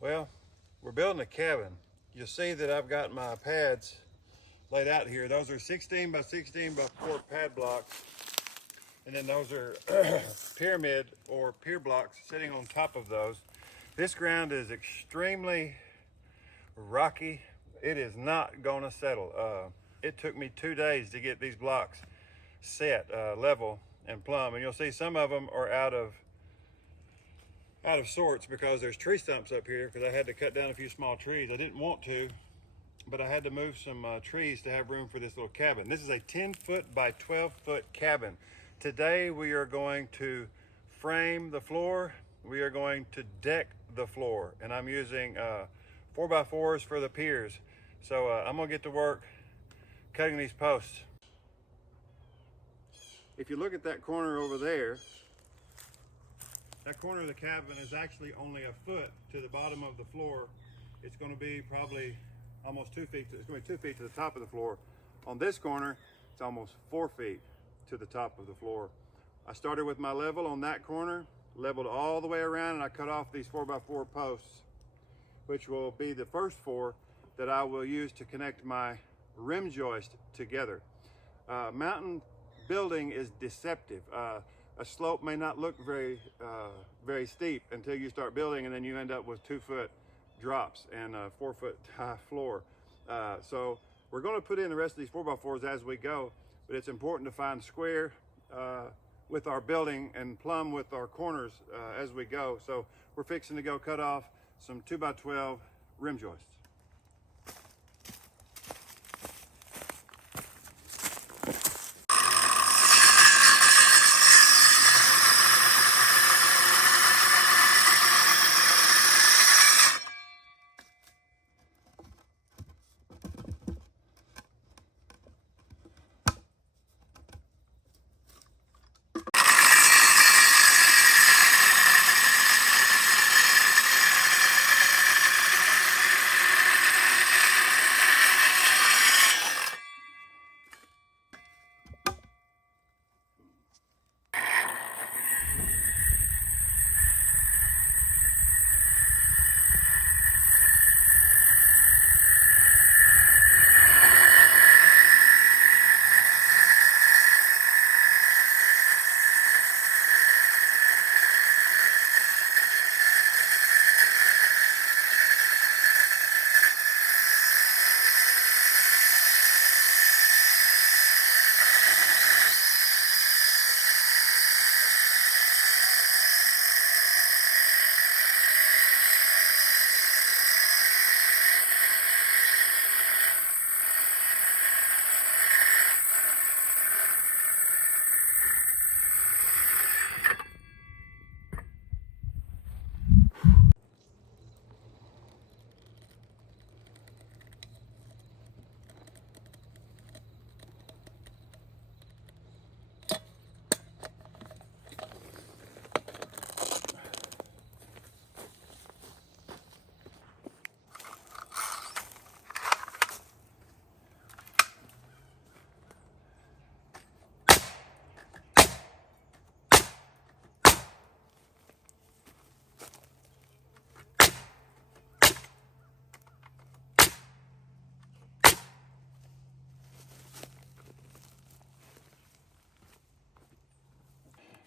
Well, we're building a cabin. You'll see that I've got my pads laid out here. Those are 16 by 16 by 4 pad blocks. And then those are pyramid or pier blocks sitting on top of those. This ground is extremely rocky. It is not gonna settle. It took me 2 days to get these blocks set, level and plumb. And you'll see some of them are out of sorts because there's tree stumps up here because I had to cut down a few small trees. I didn't want to, but I had to move some trees to have room for this little cabin. This is a 10-foot by 12-foot cabin. Today we are going to frame the floor. We are going to deck the floor, and I'm using 4x4s for the piers. So I'm gonna get to work cutting these posts. If you look at that corner over there, that corner of the cabin is actually only a foot to the bottom of the floor. It's going to be probably almost 2 feet. It's going to be 2 feet to the top of the floor. On this corner, it's almost 4 feet to the top of the floor. I started with my level on that corner, leveled all the way around, and I cut off these 4x4 posts, which will be the first 4 that I will use to connect my rim joist together. Mountain building is deceptive. A slope may not look very steep until you start building, and then you end up with 2-foot drops and a 4-foot high floor. So we're going to put in the rest of these 4x4s as we go, but it's important to find square with our building and plumb with our corners as we go. So we're fixing to go cut off some 2x12 rim joists.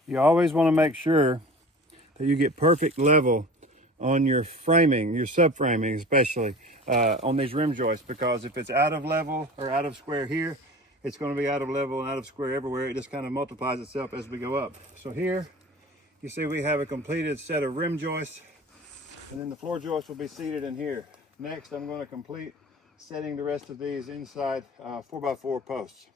You always want to make sure that you get perfect level on your framing, your subframing especially, on these rim joists, because if it's out of level or out of square here, it's going to be out of level and out of square everywhere. It just kind of multiplies itself as we go up. So here, you see we have a completed set of rim joists, and then the floor joist will be seated in here. Next, I'm going to complete setting the rest of these inside 4x4 posts.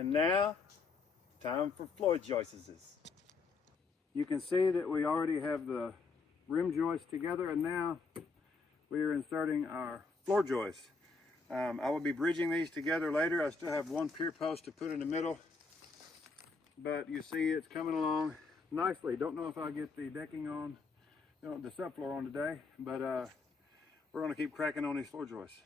And now, time for floor joists. You can see that we already have the rim joist together, and now we are inserting our floor joists. I will be bridging these together later. I still have one pier post to put in the middle, but you see it's coming along nicely. Don't know if I'll get the decking on, the subfloor on today, but we're going to keep cracking on these floor joists.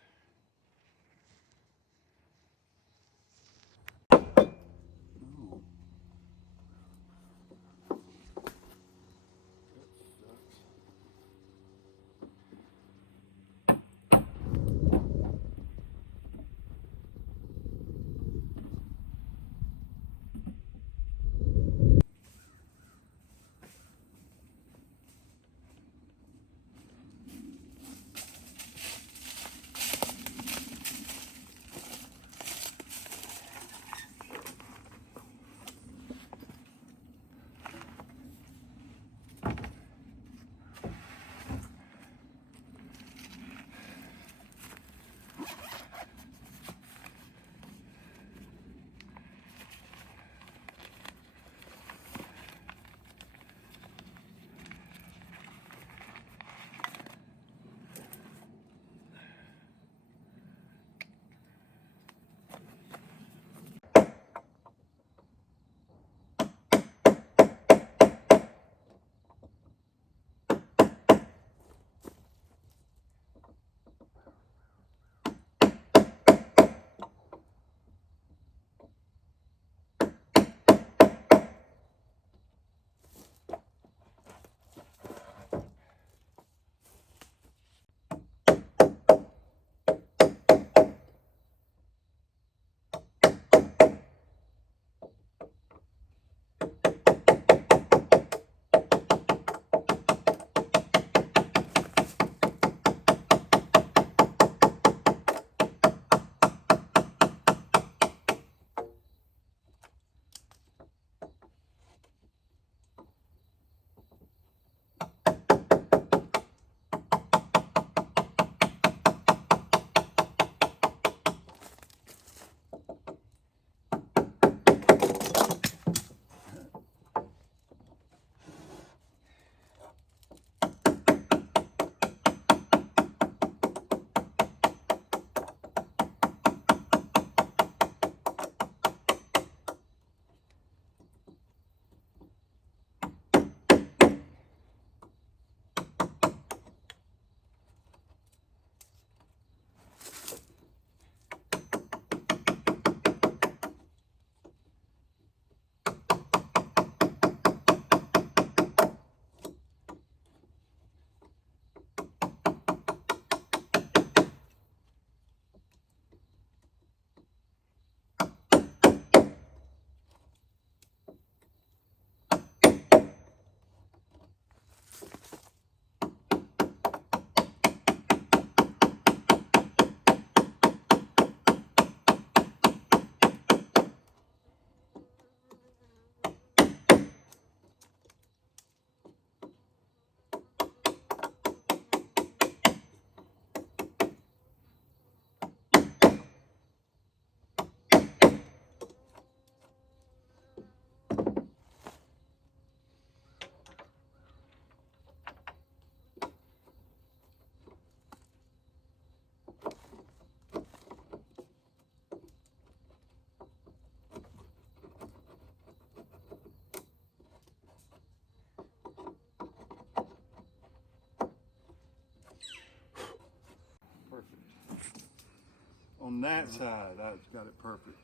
On that side, I've got it perfect.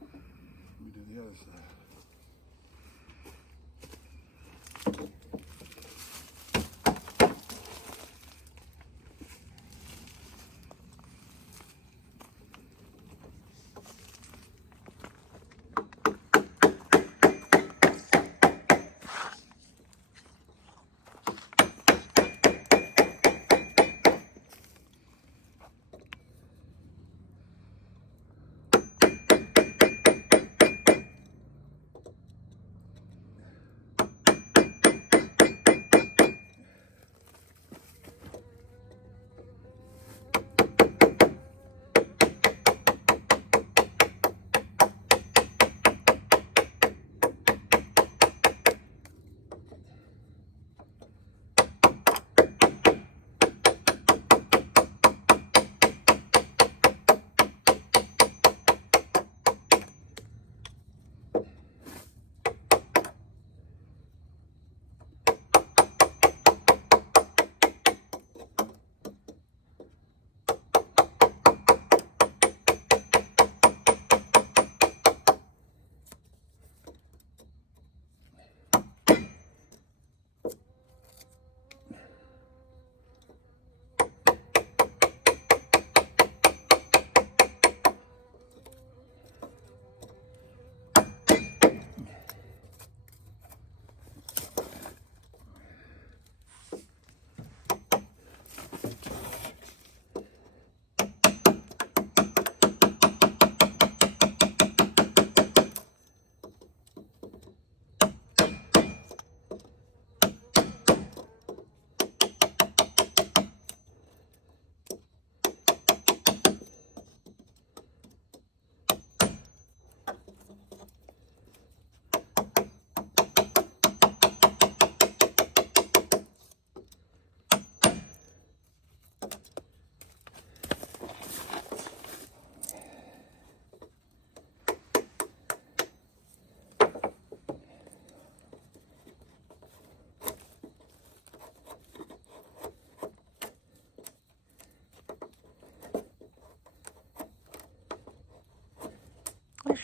Let me do the other side.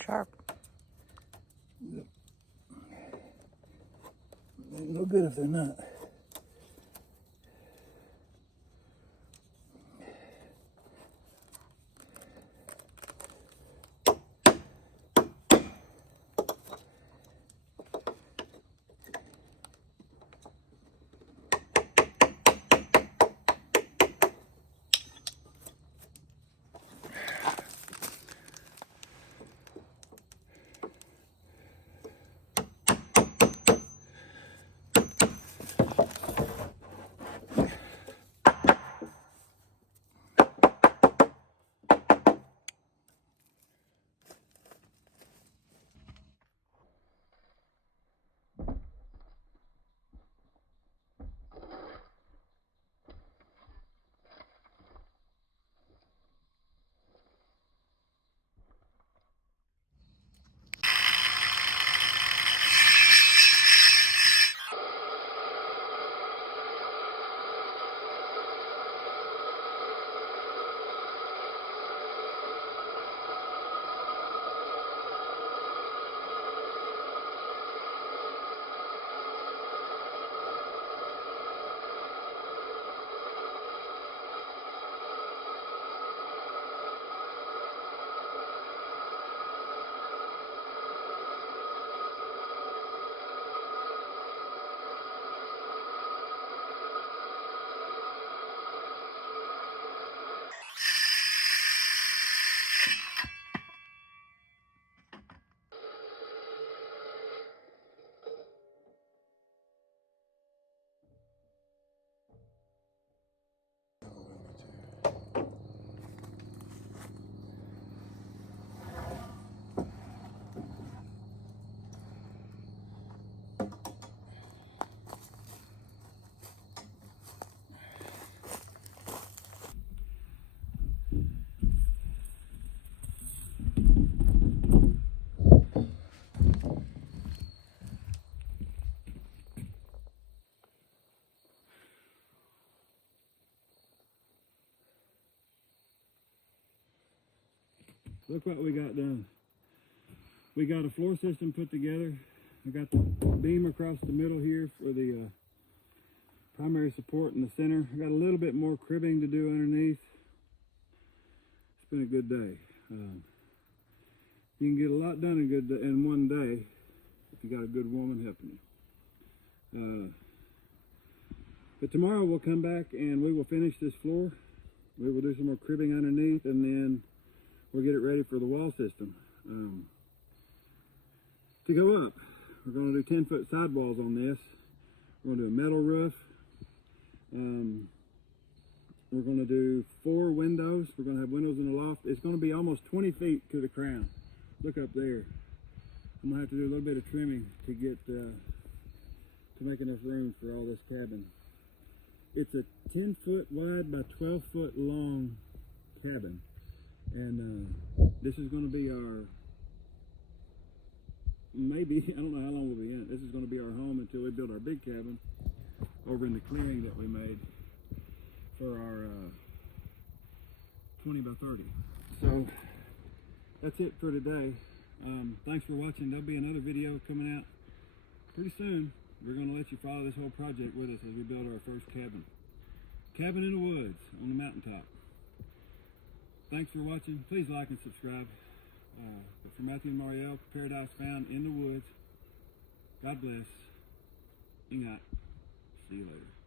sharp. They're no good if they're not. Look what we got done. We got a floor system put together. I got the beam across the middle here for the primary support in the center. I got a little bit more cribbing to do underneath. It's been a good day. You can get a lot done in one day if you got a good woman helping you. But tomorrow we'll come back and we will finish this floor. We will do some more cribbing underneath, and then we'll get it ready for the wall system. To go up, we're going to do 10-foot sidewalls on this. We're going to do a metal roof. We're going to do 4 windows. We're going to have windows in the loft. It's going to be almost 20 feet to the crown. Look up there. I'm going to have to do a little bit of trimming to get to make enough room for all this cabin. It's a 10-foot wide by 12-foot long cabin. And this is going to be our, maybe, I don't know how long we'll be in it. This is going to be our home until we build our big cabin over in the clearing that we made for our 20 by 30. So that's it for today. Thanks for watching. There'll be another video coming out pretty soon. We're going to let you follow this whole project with us as we build our first cabin. Cabin in the woods on the mountaintop. Thanks for watching. Please like and subscribe. For Matthew and Marielle, Paradise Found in the Woods. God bless. Ingat. See you later.